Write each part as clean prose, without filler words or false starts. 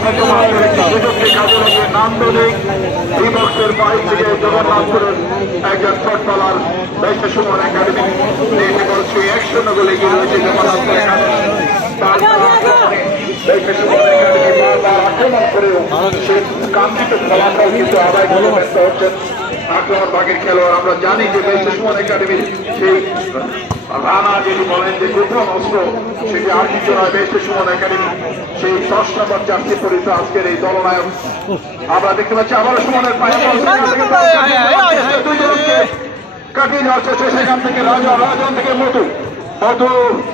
অন্যতম সুযোগকে কাজে লাগিয়ে নান্দনিক বিভক্তের বাইক থেকে জগন্নাথপুরের একজন ফুটবলার বেশ সুমন একাডেমি নেটে বলছে 1-0 গোলে এগিয়ে রয়েছে জগন্নাথপুর একাডেমি। আক্রমণ করেও সে কাঙ্ক্ষিত ফলাফল কিন্তু আদায় করে ব্যস্ত হচ্ছেন আক্রমণ ভাগের খেলোয়াড়। আমরা জানি যে বেশ সুমন একাডেমির সেই রানা যদি বলেন যে গোপন অস্ত্র সেটি আর কিছু নয়, বেশ সুমন একাডেমি সেই 10 নম্বর জার্সি পরিচিত আজকের এই দলনায়ক। আমরা দেখতে পাচ্ছি আবারও সুমনের পায়ে কাটিয়ে যাওয়ার চেষ্টা, সেখান থেকে রাজন থেকে মধু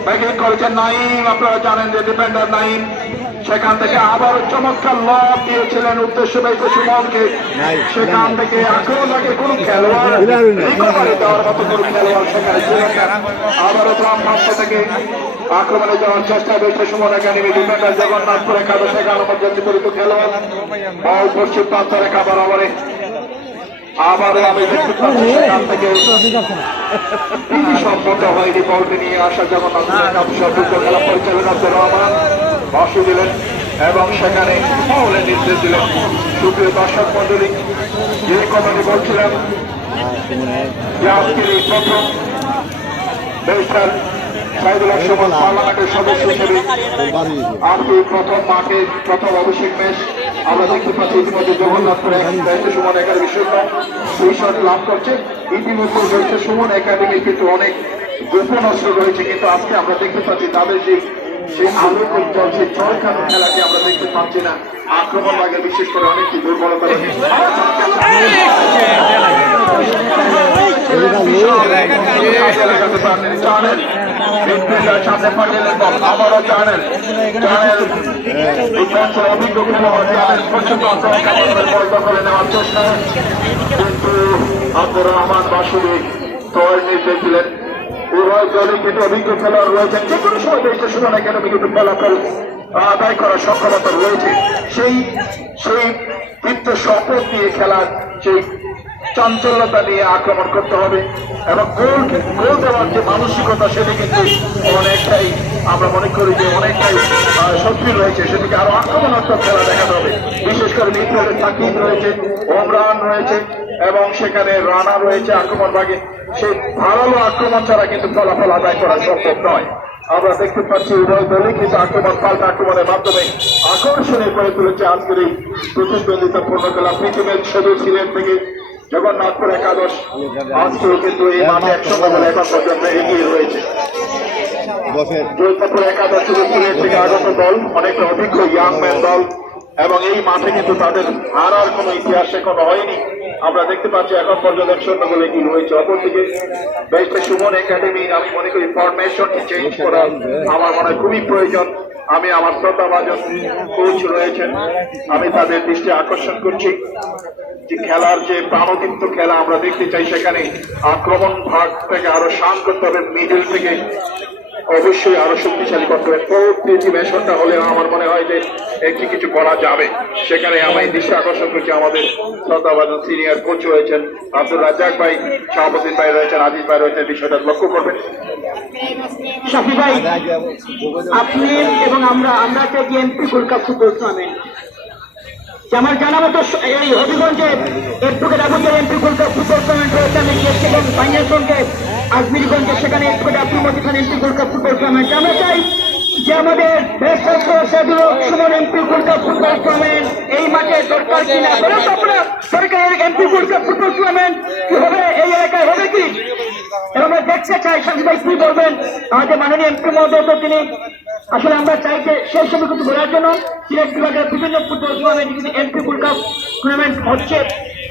ব্যাটিং করেছেন নাইম। আপনারা জানেন যে ডিফেন্ডার নাইম সেখান থেকে আবার চমৎকার লব দিয়েছিলেন উদ্দেশ্য পেয়েছে সুমনকে। সেখান থেকে আক্রমণ লাগে কোন খেলোয়াড় রিকভারি দেওয়ার মতো কোন খেলোয়াড় সেখানে ছিলেন না। আবারও বাম পাশ থেকে আক্রমণে যাওয়ার চেষ্টা পেয়েছে সুমন একাডেমি ডিফেন্ডার জগন্নাথপুর একাদশ 11 নম্বর জাতীয় পরিচিত খেলোয়াড়। বল পশ্চিম প্রান্ত রেখা বরাবরে আবারও আমি দেখতে পাচ্ছি সেখান থেকে সম্মত হয়নি বলটি নিয়ে আসা জগন্নাথপুর একাদশ খেলা পরিচালক আব্দুর রহমান বাসু দিলেন এবং সেখানে ফাউলের নির্দেশ দিলেন। সুপ্রিয় দর্শক মন্ডলী, যে কথাটি বলছিলাম যে আজকের এই প্রথম বেশার সাইদুল হক সুমন পার্লামেন্টের সদস্য হিসেবে আজকে প্রথম মাঠে প্রথম অভিষেক ম্যাচ আমরা দেখতে পাচ্ছি। ইতিমধ্যে জগন্নাথপুর সুমন একাডেমি শট লাভ করছে। ইতিমধ্যে রয়েছে সুমন একাডেমি কিন্তু অনেক গোপন অস্ত্র রয়েছে, কিন্তু আজকে আমরা দেখতে পাচ্ছি তাদের সেই আলোকন জল সেই চরকানো খেলাকে আমরা দেখতে পাচ্ছি না। আক্রমণ ভাগের বিশেষ করে অনেকটি দুর্বলতা সামনে পাঠিয়ে আবারও জানেন অভিজ্ঞ খেলোয়াড় বল দখলে নেওয়ার চেষ্টা, কিন্তু আব্দুর রহমান বাসুরি তোর নির্দেশ দিলেন। উভয় দলে কিন্তু অভিজ্ঞ খেলোয়াড় রয়েছেন, যে কোনো সময় দেশটা সুমন একাডেমি কিন্তু ফলাফল আদায় করার সক্ষমতা রয়েছে। সেই বৃত্ত শপথ দিয়ে খেলার সেই চাঞ্চল্যতা নিয়ে আক্রমণ করতে হবে এবং গোল দেওয়ার যে মানসিকতা সেটি কিন্তু অনেকটাই আমরা মনে করি যে অনেকটাই শক্তি রয়েছে, সেটিকে আরো আক্রমণাত্মক খেলা দেখাতে হবে। বিশেষ করে মিডফিল্ডে সাকিব রয়েছে, ওমরান রয়েছে এবং সেখানে রানা রয়েছে আক্রমণ ভাগে। সেই ধারালো আক্রমণ ছাড়া কিন্তু ফলাফল আদায় করা সম্ভব নয়। আমরা দেখতে পাচ্ছি উভয় দলই কিন্তু আক্রমণ পাল্টা আক্রমণের মাধ্যমে আকর্ষণীয় করে তুলেছে আজকের এই প্রতিদ্বন্দ্বিতাপূর্ণ খেলা। পৃথিবীর সদস্য সিলেট থেকে জগন্নাথপুর একাদশ আজকেও কিন্তু এই মাঠে 100 বলে এখন পর্যন্ত এগিয়ে রয়েছে। জয়পুর একাদশ সিলেট থেকে আগত দল অনেকটা অভিজ্ঞ ইয়াংম্যান দল এবং এই মাঠে কিন্তু তাদের হারার কোনো ইতিহাস এখনো হয়নি। আমরা দেখতে পাচ্ছি এখন পর্যন্ত 100 বলে কি রয়েছে। অপরদিকে বেশটা সুমন একাডেমি আমি মনে করি ফরমেশনটি চেঞ্জ করা আমার মনে হয় খুবই প্রয়োজন। আমি আমার শ্রদ্ধাভাজন কোচ রয়েছেন, আমি তাদের দৃষ্টি আকর্ষণ করছি যে খেলার যে প্রাণদীপ্ত খেলা আমরা দেখতে চাই সেখানে আক্রমণ ভাগ থেকে আরো শান্ত করতে হবে, মিডল থেকে অবশ্যই আরো শক্তিশালী করতে হবে। প্রতি ম্যাচটা হলে আমার মনে হয় যে একটি কিছু করা যাবে। সেখানে আমি দৃষ্টি আকর্ষণ করছি আমাদের শ্রদ্ধাভাজন সিনিয়র কোচ রয়েছেন আব্দুল রাজ্জাক ভাই, শাহাবুদ্দিন ভাই রয়েছেন, আজিজ ভাই রয়েছেন, বিষয়টা লক্ষ্য করবেন। শাফি ভাই, আপনি এবং আমরা চাই MP gold cup football tournament. আমার জানা মতো এই হবিগঞ্জে এরপরে রাগুজের MP gold cup football tournament রয়েছে। আমি গিয়েছি এবং ফাইনালগঞ্জে আজমিরগঞ্জে সেখানে এরপরে আপনি মধ্যখান MP gold cup football tournament. আমরা চাই যে আমাদের Suman MP gold cup football tournament এই মাঠে দরকার কিনা সরকারের MP gold cup football tournament কি হবে, এই এলাকায় হবে কি আমরা দেখতে চাই। শাফি ভাই কি বলবেন? আমাদের মাননীয় এমপি মহোদয় তো তিনি আসলে আমরা চাই যে সেই সময় কিন্তু ঘোরার জন্য সিলেট বিভাগের বিভিন্ন ফুটবল টুর্নামেন্ট কিন্তু এমপি গোল্ড কাপ টুর্নামেন্ট হচ্ছে।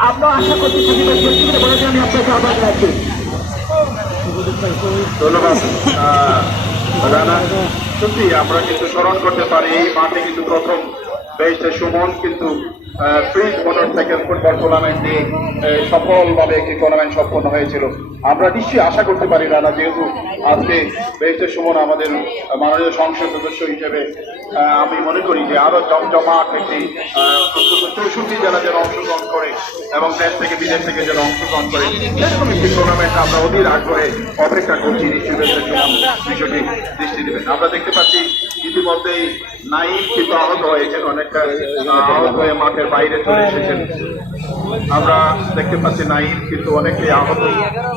আমরা আশা করছি শাফি ভাই ব্যক্তিগত বলার জন্য আমি আপনাকে আহ্বান রাখছি। ধন্যবাদ রানা। সত্যি আমরা কিন্তু স্মরণ করতে পারি এই মাঠে কিন্তু প্রথম বেশটা সুমন কিন্তু ফ্রিজ মোটরসাইকেল ফুটবল টুর্নামেন্ট নিয়ে সফলভাবে একটি টুর্নামেন্ট সম্পন্ন হয়েছিল। আমরা নিশ্চয়ই আশা করতে পারি না, যেহেতু আজকে বেহেশতে সুমন আমাদের মাননীয় সংসদ সদস্য হিসেবে আমি মনে করি যে আরো জমজমাট একটি 64 জেলা যেন অংশগ্রহণ করে এবং দেশ থেকে বিদেশ থেকে যেন অংশগ্রহণ করে সেরকম একটি টুর্নামেন্ট আমরা অধীর আগ্রহে অপেক্ষা করছি। নিশ্চয়ই বেহেশতে সুমন বিষয়টি দৃষ্টি দেবেন। আমরা দেখতে পাচ্ছি ইতিমধ্যেই নাইম কিন্তু আহত হয়েছেন, অনেকটা আহত হয়ে মাঠের বাইরে চলে এসেছেন। আমরা দেখতে পাচ্ছি নাইম কিন্তু অনেকটাই আহত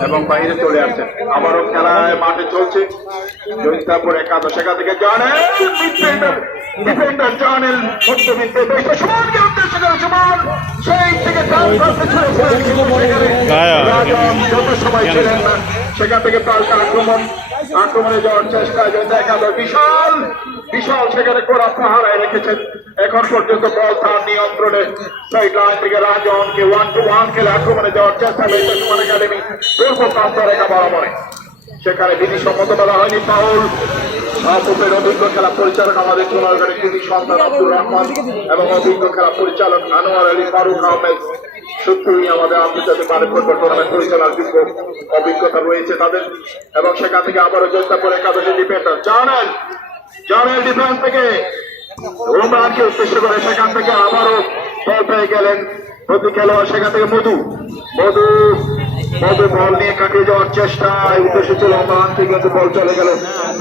এবং বাইরে চলে আসছেন। আবারও খেলায় মাঠে চলছে জৈন্তাপুর একাদশ, সেখান থেকে জানেন ডিফেন্ডার জানেন মধ্যবিত্তে সুমনকে উদ্দেশ্য করে সুমন সেই থেকে যত সময় ছিলেন না সেখান থেকে পাল্টা আক্রমণে যাওয়ার চেষ্টায় জৈন্তা একাদশ বিশাল সেখানে কোরা পাহারায় রেখেছেন। এখন পর্যন্ত বল তার নিয়ন্ত্রণে সাইড লাইন থেকে রাজনকে 1-1 খেলে আক্রমণে যাওয়ার চেষ্টা হয়েছে সুমন একাডেমি পূর্ব প্রান্ত রেখা বরাবরে। সেখানে বিধিসম্মত বলা হয়নি ফাউল। আহমেদের অভিজ্ঞ খেলা পরিচালক আমাদের চুনারগাড়ি কৃতি সন্তান আব্দুর রহমান এবং অভিজ্ঞ খেলা পরিচালক আনোয়ার আলী ফারুক আহমেদ সত্যই আমাদের আন্তর্জাতিক মানের ফুটবল টুর্নামেন্ট পরিচালনার যোগ্য অভিজ্ঞতা রয়েছে তাদের। এবং সেখান থেকে আবারও জৈন্তাপুর একাদশের ডিফেন্ডার জানেল ডিফেন্স থেকে রোমানকে উদ্দেশ্য করে সেখান থেকে আবারও বল পেয়ে গেলেন প্রতি খেলোয়াড়। সেখান থেকে মধু বল নিয়ে কাটিয়ে যাওয়ার চেষ্টায় উদ্দেশ্য ছিল ওমান থেকে, কিন্তু বল চলে গেল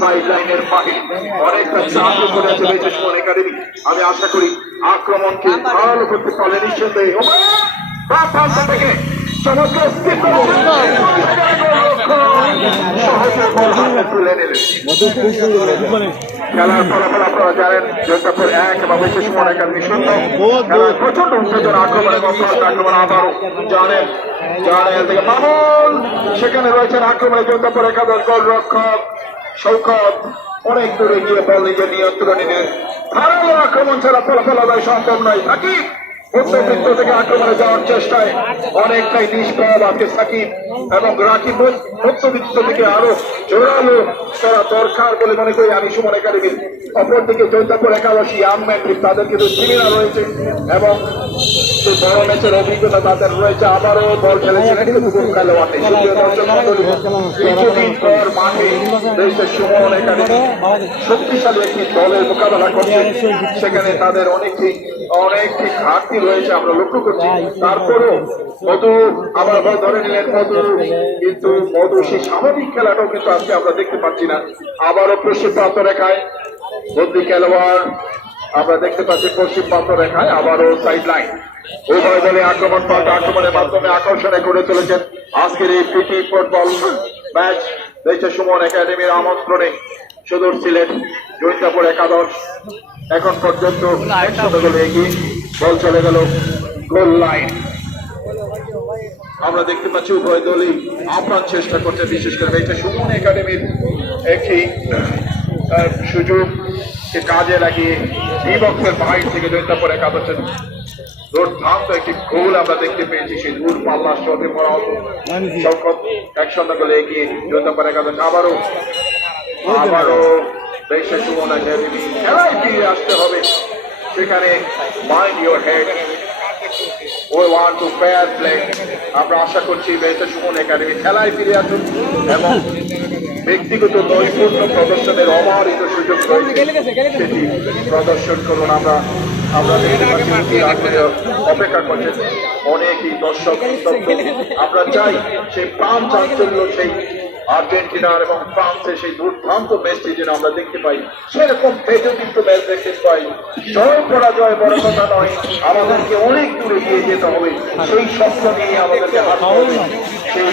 সাইড লাইনের বাহির। অনেকটা চাপ করে আছে বেশ সুমন একাডেমি। আমি আশা করি আক্রমণকে ভালো করতে পারলে নিঃসন্দেহে থেকে চমৎকার তুলে নিলেন। খেলার ফলাফল আপনারা জানেন জৈন্তাপুর 1 এবং বেশি সুমন একাডেমি 0। প্রচন্ড উত্তেজনা আক্রমণ এবং আক্রমণ আবারও জানেন থেকে মামুন সেখানে রয়েছেন আক্রমণে জৈন্তাপুর একাদশ গোলরক্ষক শৌকত অনেক দূরে গিয়ে বল নিজের নিয়ন্ত্রণে নিয়ে ধারালো আক্রমণ ছাড়া ফলাফল আদায় সম্ভব নয়। সাকিব মধ্যবৃত্ত থেকে আক্রমণে যাওয়ার চেষ্টায় অনেকটাই নিষ্ফল আজকে সাকিব এবং রাকিব মধ্যবৃত্ত থেকে আরো জোরালো করা দরকার বলে মনে করি আমি সুমন একাডেমির। অপরদিকে জৈন্তাপুর একাদশী আনম্যাট্রিক তাদের কিন্তু সিমিনা রয়েছে এবং বড় ম্যাচের অভিজ্ঞতা তাদের রয়েছে। আবারও বল খেলেছিলেন কিন্তু খেলোয়াড় নেই। কিছুদিন পর মাঠে দেশের সুমন একাডেমি শক্তিশালী একটি দলের মোকাবেলা করছে, সেখানে তাদের অনেকটি ঘাটতি রয়েছে আমরা লক্ষ্য করছি। তারপরেও মধু আবার বল ধরে নিলেন কিন্তু মধু সেই স্বাভাবিক খেলাটাও কিন্তু আজকে আমরা দেখতে পাচ্ছি না। আবারও পশ্চিম প্রান্ত রেখায় বন্দী খেলোয়াড় আমরা দেখতে পাচ্ছি পশ্চিম প্রান্ত রেখায় আবারও সাইড লাইন। উভয় দলে আক্রমণের মাধ্যমে আকর্ষণে করে চলেছেন আজকের এই প্রীতি ফুটবল ম্যাচ। দেশের সুমন একাডেমির আমন্ত্রণে সদর ছিলেন জৈন্তাপুর একাদশ। এখন পর্যন্ত 100 গোলে এগিয়ে, বল চলে গেল গোল লাইন। আমরা দেখতে পাচ্ছি উভয় দলই আপ্রাণ চেষ্টা করছে, বিশেষ করে দেশের সুমন একাডেমির একটি সুযোগকে কাজে লাগিয়ে বিপক্ষের বাইর থেকে জৈন্তাপুর একাদশের দুর্দান্ত একটি গোল আমরা দেখতে পেয়েছি। সেই দূর পাল্লার শটে পড়া হতো শৌকত 100 গোলে এগিয়ে জৈন্তাপুর একাদশ। আবারও দেশের সুমন একাডেমি খেলায় ফিরে আসতে হবে। সেখানে mind your head, we want to fair play। আমরা আশা করছি দেশের সুমন একাডেমি খেলায় ফিরে আসুন এবং ব্যক্তিগত নৈপুণ্য প্রদর্শনের অবারিত সুযোগ রয়েছে, সেটি প্রদর্শন করুন। আমরা দেখতে পাচ্ছি অপেক্ষা করছেন অনেকই দর্শক। আমরা চাই সেই প্রাণ চাঞ্চল্য, সেই আর্জেন্টিনার এবং ফ্রান্সের সেই দুর্দান্ত ম্যাচটি যেন আমরা দেখতে পাই, সেরকম তেজদীপ্ত ম্যাচ দেখতে পাই। জয় পরাজয় বড় কথা নয়, আমাদেরকে অনেক দূরে গিয়ে যেতে হবে। সেই স্বপ্ন নিয়ে আমাদেরকে হাঁটতে হবে, সেই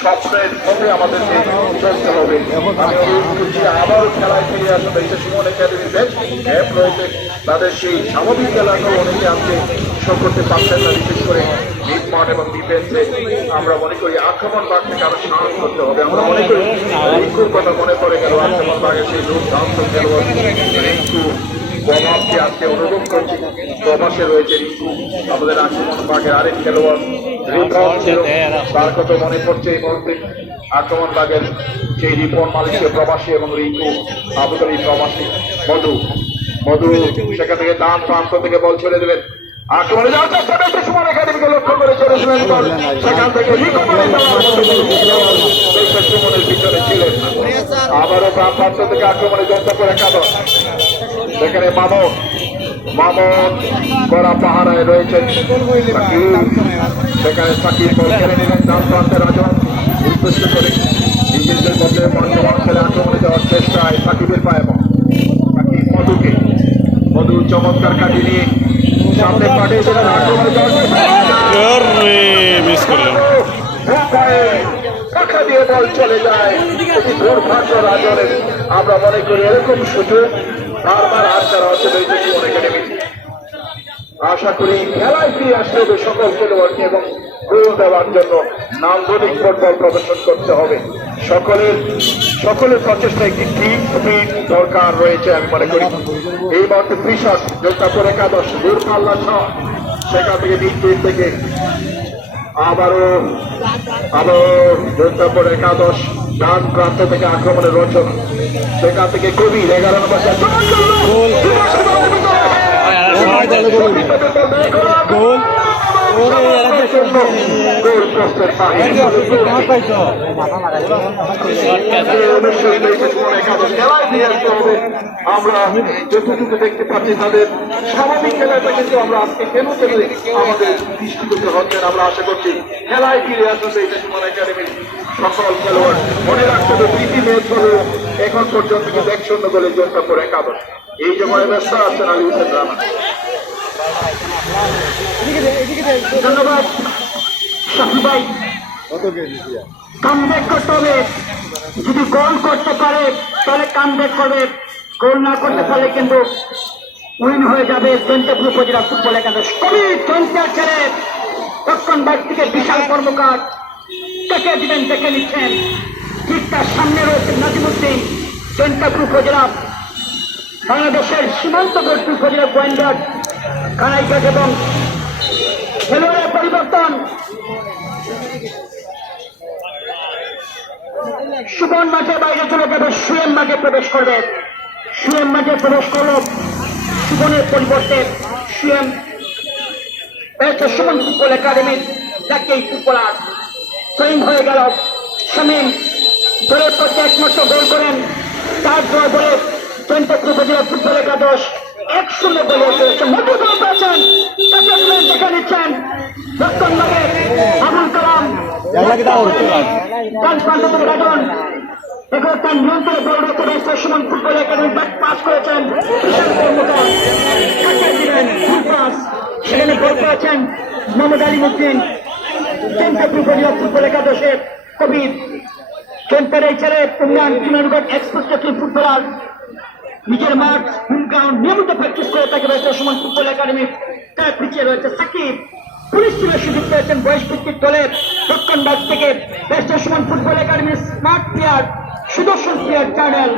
স্বপ্নের মধ্যে আমাদেরকে চলতে হবে। আমি অনুরোধ করছি আবারও খেলায় ফিরে আসুন। দেশের সুমন একাডেমির বেশ গ্যাপ রয়েছে, তাদের সেই স্বাভাবিক খেলাকেও অনেকে আজকে শো করতে পারছেন না, বিশেষ করে মিড মাঠ এবং ডিফেন্সে। আমরা মনে করি আক্রমণ ভাগ থেকে আরো সাহস করতে হবে। আমরা মনে করি রিঙ্কুর কথা মনে পড়ে গেল, আক্রমণ ভাগের সেই দুর্দান্ত খেলোয়াড় রিঙ্কু প্রভাবকে আজকে অনুভব করছি। প্রবাসে রয়েছে রিঙ্কু, আমাদের আক্রমণ ভাগের আরেক খেলোয়াড় তার কথা মনে পড়ছে এই মুহূর্তে। আক্রমণ ভাগের সেই রিপন মালয়েশিয়া প্রবাসী এবং রিঙ্কু আবুধাবি প্রবাসী। মধু সেখান থেকে ডান প্রান্ত থেকে বল ছেড়ে দেবেন আক্রমণে যাওয়ার চেষ্টা করছে সুমন একাডেমিকে লক্ষ্য করে চলেছিলেন বল সেখান থেকে রিকভারি সুমনের পিছনে ছিলেন না আবারও বাম প্রান্ত থেকে আক্রমণে যন্ত্র করে একাদশ সেখানে মামুন করা পাহারায় রয়েছেন সেখানে সাকিব বল খেলে নিলেন ডান প্রান্তে রাজন উদ্দেশ্য করে নিজেদের মধ্যে মঞ্চমান খেলে আক্রমণে যাওয়ার চেষ্টায় সাকিবের পায়ে বল সাকিব মধু চমৎকার কাটিয়ে নিয়ে সামনে পাঠিয়ে দিলেন আক্রমণে যাওয়ার মিস করলাম পাখা দিয়ে বল চলে যায় এটি দুর্ভাগ্য রাজনের আমরা মনে করি এরকম সুযোগ বারবার হাত ছাড়া হচ্ছে সুমন একাডেমি আশা করি খেলায় ফিরে আসতে হবে সকল খেলোয়াড়কে এবং গোল দেওয়ার জন্য নান্দনিক ফুটবল প্রদর্শন করতে হবে সকলের প্রচেষ্টা একটি টিম স্পিড দরকার রয়েছে আমি মনে করি এই মুহূর্তে কৃষক যোদ্ধাপুর একাদশ দূরপাল্লা সেখান থেকে দ্বিতীয় থেকে আবারও যোদ্ধাপুর একাদশ ডান প্রান্ত থেকে আক্রমণের রচনা সেখান থেকে কবির 11 নম্বর গোল আমরা যতটুকু দেখতে পাচ্ছি তাদের স্বাভাবিক খেলাটা কিন্তু আমরা আজকে কেন আমাদের দৃষ্টিগত হচ্ছেন আমরা আশা করছি খেলায় ফিরে আসলে এটা সুমন একাডেমির সকল খেলোয়াড় মনে রাখতে হবে প্রীতি ম্যাচ হলো এখন পর্যন্ত কিন্তু 1-0 গোলে জোরটা পরে একাদশ এই জমায় ব্যস্ত আছেন আলী হোসেন রানা ধন্যবাদ শাফি ভাই কামব্যাক করতে হবে যদি গোল করতে পারে তাহলে কামব্যাক করবে গোল না করতে পারলে কিন্তু উইন হয়ে যাবে জয়ন্তপুর উপজেলা ফুটবল একাদশ কবি জয়ন্তার ছেড়ে দক্ষিণ বাইর থেকে বিশাল কর্মকার দেখে দিবেন দেখে নিচ্ছেন ঠিক তার সামনে রয়েছে নাজিমুদ্দিন জয়ন্তপুর উপজেলা বাংলাদেশের সীমান্তবর্তী উপজেলা গোয়েন্দার কানাইঘাট এবং খেলোয়াড়ের পরিবর্তন সুবন মাঠের বাইরে চলে যাবে সুয়েম মাঠে প্রবেশ করবে সুয়েম মাঠে প্রবেশ করল সুবনের পরিবর্তে সুয়েম সুমন ফুটবল একাডেমির যাকেই ফুটবলার ট্রেন হয়ে গেল শামীম দলের পক্ষে একমাত্র গোল করেন 4 বলে জয়ন্তপুর উপজেলা ফুটবল একাদশ 1-0 গোলে চলেছে মধু গোল পেয়েছেন তাকে দেখে নিচ্ছেন দক্ষিণ ভাগে আবুল কালাম ডান প্রান্ত থেকে রাজন এখন তার নিয়ন্ত্রণে বল রেখে রয়েছে Suman football academy back pass করেছেন বিশাল কর্মকার কাটিয়ে দিলেন ফুল পাস সেখানে গোল পেয়েছেন মোহাম্মদ আলিমুদ্দিন জয়ন্তপুর উপজেলা ফুটবল একাদশের কবির জয়ন্তের এই ছেলে পুনারগড় এক্সপ্রেস ফুটবলার নিজের মাঠ হোম গ্রাউন্ড নিয়মিত প্র্যাকটিস করে তাকে রয়েছে সুমন ফুটবল একাডেমি তার পিছিয়ে রয়েছে সাকিব পুলিশ টিমের সুযোগ পেয়েছেন বয়স ভিত্তিক দলের দক্ষিণ ভাগ থেকে রয়েছে সুমন ফুটবল একাডেমির স্মার্ট প্লেয়ার সুদর্শন প্লেয়ার টার্নেল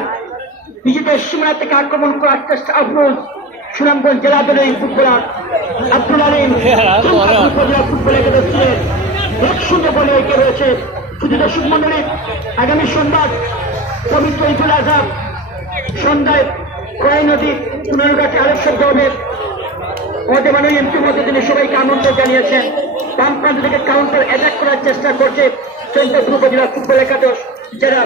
নিজেদের সীমানা থেকে আক্রমণ করার চেষ্টা আফরোজ সুনামগঞ্জ জেলা দলের এই ফুটবলার আব্দুল আলিম উপজেলা ফুটবল একাডেমির 1-0 বলে এগিয়ে রয়েছে শুধু দর্শক মন্ডলী আগামী সোমবার পবিত্র ঈদুল আজহা সন্ধ্যায় কয় নদী পুনর্ঘাটে আলোচনা হবে আমাদের মাননীয় এমপি মধ্যে তিনি সবাইকে আমন্ত্রণ জানিয়েছেন বাম প্রান্ত থেকে কাউন্টার অ্যাটাক করার চেষ্টা করছে জয়ন্তপুর উপজেলা ফুটবল একাদশ যারা